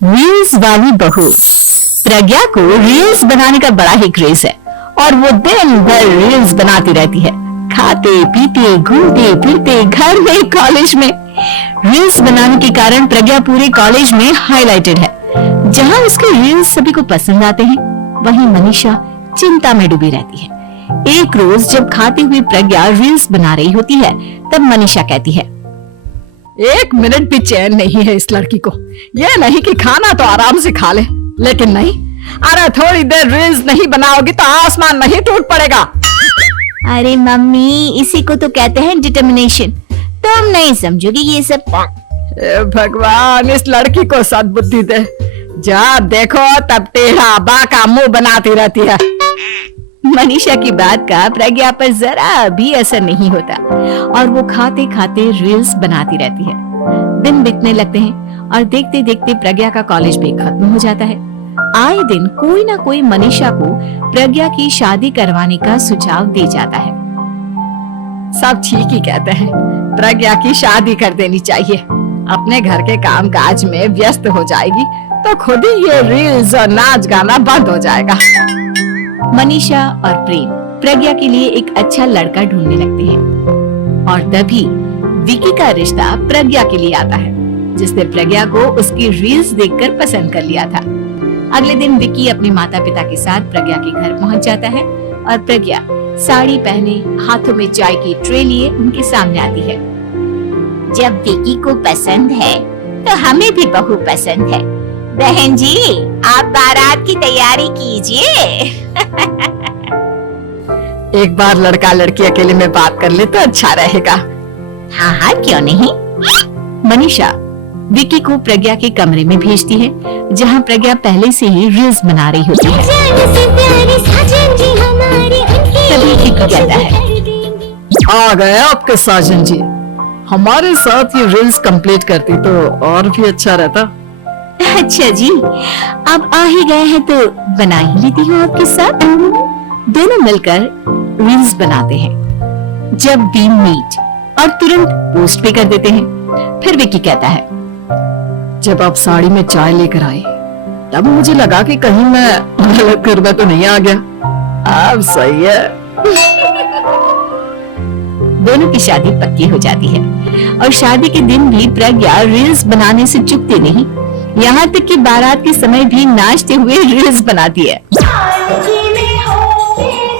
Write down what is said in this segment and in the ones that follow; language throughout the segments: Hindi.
रील्स वाली बहू। प्रज्ञा को रील्स बनाने का बड़ा ही क्रेज है और वो दिन भर रील्स बनाती रहती है, खाते पीते घूमते फिरते घर में कॉलेज में। रील्स बनाने के कारण प्रज्ञा पूरे कॉलेज में हाईलाइटेड है। जहां उसके रील्स सभी को पसंद आते हैं, वहीं मनीषा चिंता में डूबी रहती है। एक रोज जब खाते हुए प्रज्ञा रील्स बना रही होती है, तब मनीषा कहती है, एक मिनट भी चैन नहीं है इस लड़की को। ये नहीं कि खाना तो आराम से खा ले, लेकिन नहीं, अरे थोड़ी देर रील्स नहीं बनाओगी तो आसमान नहीं टूट पड़ेगा। अरे मम्मी, इसी को तो कहते हैं डिटर्मिनेशन। तुम नहीं समझोगी ये सब। भगवान, इस लड़की को सद्बुद्धि दे। जब देखो तब टेढ़ा बाका मुंह बनाती रहती है। मनीषा की बात का प्रज्ञा पर जरा भी असर नहीं होता और वो खाते खाते रील्स बनाती रहती है। दिन बीतने लगते हैं और देखते देखते प्रज्ञा का कॉलेज भी खत्म हो जाता है। आए दिन कोई ना कोई मनीषा को प्रज्ञा की शादी करवाने का सुझाव दे जाता है। सब ठीक ही कहते हैं, प्रज्ञा की शादी कर देनी चाहिए। अपने घर के काम काज में व्यस्त हो जाएगी तो खुद ही ये रील्स और नाच गाना बंद हो जाएगा। मनीषा और प्रेम प्रज्ञा के लिए एक अच्छा लड़का ढूंढने लगते हैं और तभी विकी का रिश्ता प्रज्ञा के लिए आता है, जिसने प्रज्ञा को उसकी रील्स देखकर पसंद कर लिया था। अगले दिन विकी अपने माता पिता के साथ प्रज्ञा के घर पहुंच जाता है और प्रज्ञा साड़ी पहने हाथों में चाय की ट्रे लिए उनके सामने आती है। जब विकी को पसंद है तो हमें भी बहू पसंद है। बहन जी, आप बारात की तैयारी कीजिए। एक बार लड़का लड़की अकेले में बात कर ले तो अच्छा रहेगा। हाँ हाँ, क्यों नहीं। मनीषा विकी को प्रज्ञा के कमरे में भेजती है, जहां प्रज्ञा पहले से ही रील्स बना रही होती है। तभी विकी कहता है, आ गए आपके साजन जी। हमारे साथ ये रील्स कंप्लीट करती तो और भी अच्छा रहता। अच्छा जी, अब आ ही गए हैं तो बना ही लेती हूँ आपके साथ। दोनों मिलकर रील्स बनाते हैं। जब वी मीट और तुरंत पोस्ट भी कर देते हैं। फिर विकी कहता है, जब आप साड़ी में चाय लेकर आए तब मुझे लगा कि कहीं मैं गलत करवा तो नहीं आ गया। अब सही है। दोनों की शादी पक्की हो जाती है और शादी के दिन भी प्रज्ञा रील्स बनाने से चूकती नहीं, यहाँ तक कि बारात के समय भी नाचते हुए रील्स बनाती है।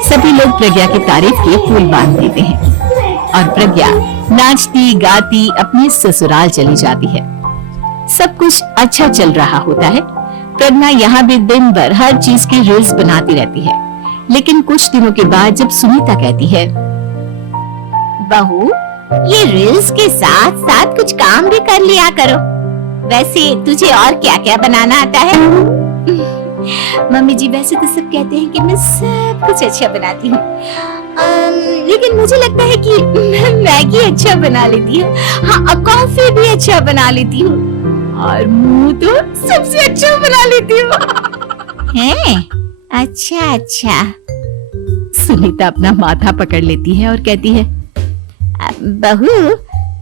सभी लोग प्रज्ञा की तारीफ के फूल बांध देते हैं और प्रज्ञा नाचती गाती अपने ससुराल चली जाती है। सब कुछ अच्छा चल रहा होता है। प्रज्ञा यहाँ भी दिन भर हर चीज की रील्स बनाती रहती है। लेकिन कुछ दिनों के बाद जब सुनीता कहती है, बहू, ये रील्स के साथ साथ कुछ काम भी कर लिया करो। वैसे तुझे और क्या क्या बनाना आता है? मम्मी जी, वैसे तो सब कहते हैं कि मैं सब कुछ अच्छा बनाती हूँ, लेकिन मुझे लगता है कि मैं मैगी अच्छा बना लेती हूँ। हाँ, कॉफी भी अच्छा बना लेती हूँ और मुंह तो सबसे अच्छा बना लेती हूँ। हैं? अच्छा अच्छा। सुनीता अपना माथा पकड़ लेती है और कहती है, बहू,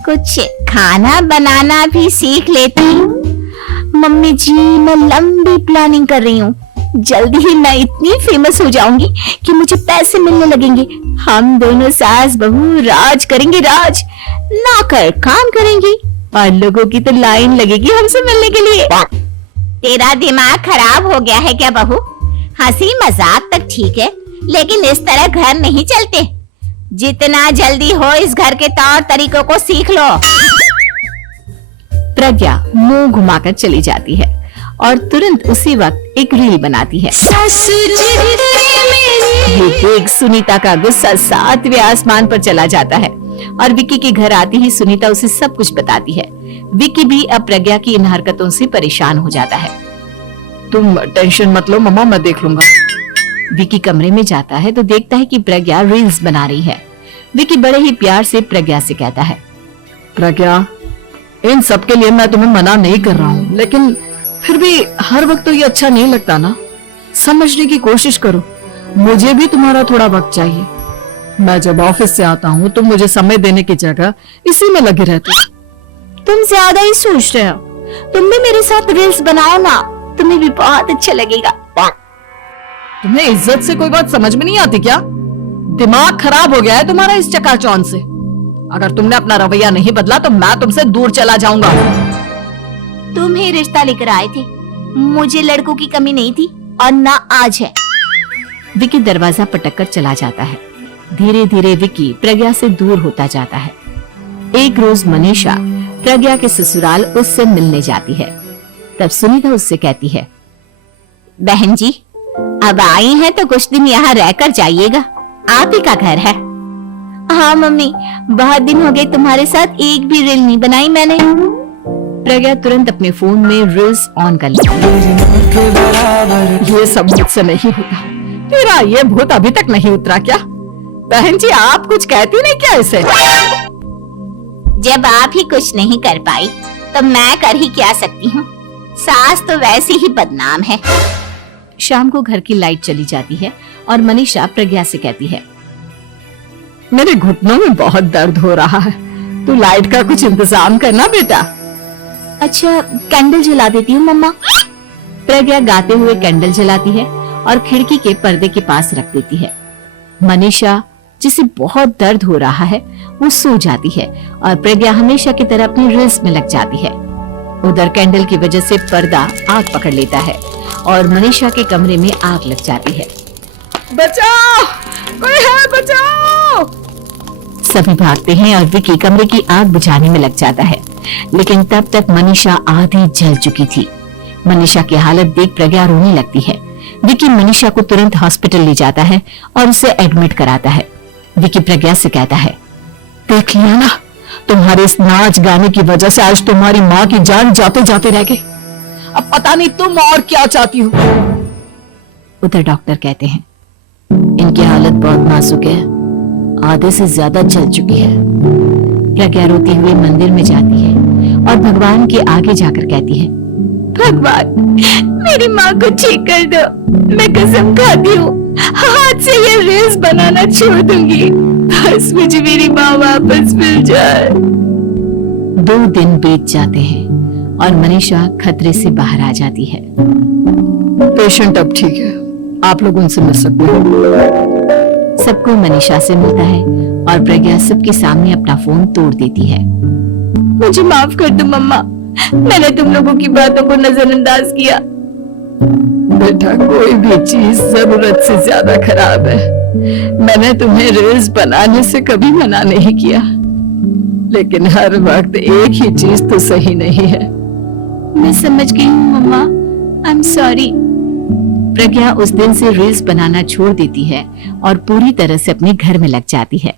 कुछ खाना बनाना भी सीख लेती हूँ। मम्मी जी, मैं लंबी प्लानिंग कर रही हूँ। जल्दी ही मैं इतनी फेमस हो जाऊंगी कि मुझे पैसे मिलने लगेंगे। हम दोनों सास बहू राज करेंगे, राज नौकर काम करेंगे और लोगों की तो लाइन लगेगी हमसे मिलने के लिए। तेरा दिमाग खराब हो गया है क्या बहू? हंसी मजाक तक ठीक है, लेकिन इस तरह घर नहीं चलते। जितना जल्दी हो इस घर के तौर तरीकों को सीख लो। प्रज्ञा मुंह घुमाकर चली जाती है और तुरंत उसी वक्त एक रील बनाती है। ये देख सुनीता का गुस्सा 7वें आसमान पर चला जाता है और विकी के घर आती ही सुनीता उसे सब कुछ बताती है। विकी भी अब प्रज्ञा की इन हरकतों से परेशान हो जाता है। तुम टेंशन मत लो मम्मा, मैं देख लूंगा। विकी कमरे में जाता है तो देखता है कि प्रज्ञा रील्स बना रही है। विकी बड़े ही प्यार से प्रज्ञा से कहता है, प्रज्ञा, इन सब के लिए मैं तुम्हें मना नहीं कर रहा हूँ, लेकिन फिर भी हर वक्त तो ये अच्छा नहीं लगता ना। समझने की कोशिश करो, मुझे भी तुम्हारा थोड़ा वक्त चाहिए। मैं जब ऑफिस से आता हूँ तो मुझे समय देने की जगह इसी में लगे रहते हो। तुम ज्यादा ही सोच रहे हो। तुम भी मेरे साथ रील्स बनाओ ना, तुम्हें भी बहुत अच्छा लगेगा। तुम्हें इज्जत से कोई बात समझ में नहीं आती क्या? दिमाग खराब हो गया है तुम्हारा इस चकाचौंध से। अगर तुमने अपना रवैया नहीं बदला तो मैं तुमसे दूर चला जाऊंगा। तुम ही रिश्ता लेकर आए थे, मुझे लड़कों की कमी नहीं थी और ना आज है। विकी दरवाजा पटक कर चला जाता है। धीरे धीरे विकी प्रज्ञा से दूर होता जाता है। एक रोज मनीषा प्रज्ञा के ससुराल उससे मिलने जाती है। तब सुनीता उससे कहती है, बहन जी, अब आई हैं तो कुछ दिन यहाँ रहकर जाइएगा, आप ही का घर है। हाँ मम्मी, बहुत दिन हो गए तुम्हारे साथ एक भी रील नहीं बनाई मैंने। प्रज्ञा तुरंत अपने फोन में रील्स ऑन कर लेती है। ये सब मुझसे नहीं होता। तेरा ये भूत अभी तक नहीं उतरा क्या? बहन जी, आप कुछ कहती नहीं क्या इसे? जब आप ही कुछ नहीं कर पाई तो मैं कर ही क्या सकती हूँ। सास तो वैसे ही बदनाम है। शाम को घर की लाइट चली जाती है और मनीषा प्रज्ञा से कहती है, मेरे घुटनों में बहुत दर्द हो रहा है, तू लाइट का कुछ इंतजाम करना बेटा। अच्छा, कैंडल जला देती हूँ मम्मा। प्रज्ञा गाते हुए कैंडल जलाती है और खिड़की के पर्दे के पास रख देती है। मनीषा, जिसे बहुत दर्द हो रहा है, वो सो जाती है और प्रज्ञा हमेशा की तरह अपनी रील्स में लग जाती है। उधर कैंडल की वजह से पर्दा आग पकड़ लेता है और मनीषा के कमरे में आग लग जाती है। बचाओ, कोई है, बचाओ। सभी भागते हैं और विकी कमरे की आग बुझाने में लग जाता है, लेकिन तब तक मनीषा आधी जल चुकी थी। मनीषा की हालत देख प्रज्ञा रोने लगती है। विकी मनीषा को तुरंत हॉस्पिटल ले जाता है और उसे एडमिट कराता है। विकी प्रज्ञा से कहता है, देख लिया ना, तुम्हारे इस नाच गाने की वजह से आज तुम्हारी माँ की जान जाते जाते रह गई। अब पता नहीं तुम और क्या चाहती हो। उधर डॉक्टर कहते हैं, इनकी हालत बहुत नाजुक है, आधे से ज्यादा जल चुकी है। प्रज्ञा रोती हुई मंदिर में जाती है और भगवान के आगे जाकर कहती है, भगवान, मेरी माँ को ठीक कर दो। मैं कसम खाती हूँ, हाथ से ये रील्स बनाना छोड़ दूंगी, बस मुझे मेरी माँ वापस मिल जाए। 2 दिन बीत जाते हैं और मनीषा खतरे से बाहर आ जाती है। पेशेंट अब ठीक है, आप लोग उनसे मिल सकते हैं। सबको मनीषा से मिलता है और प्रज्ञा सबके सामने अपना फोन तोड़ देती है। मुझे माफ कर दो मम्मा, मैंने तुम लोगों की बातों को नजरअंदाज किया। बेटा, कोई भी चीज जरूरत से ज्यादा खराब है। मैंने तुम्हें रील्स बनाने से कभी मना नहीं किया, लेकिन हर वक्त एक ही चीज तो सही नहीं है। मैं समझ गई हूँ मम्मा, आई एम सॉरी। प्रज्ञा उस दिन से रील्स बनाना छोड़ देती है और पूरी तरह से अपने घर में लग जाती है।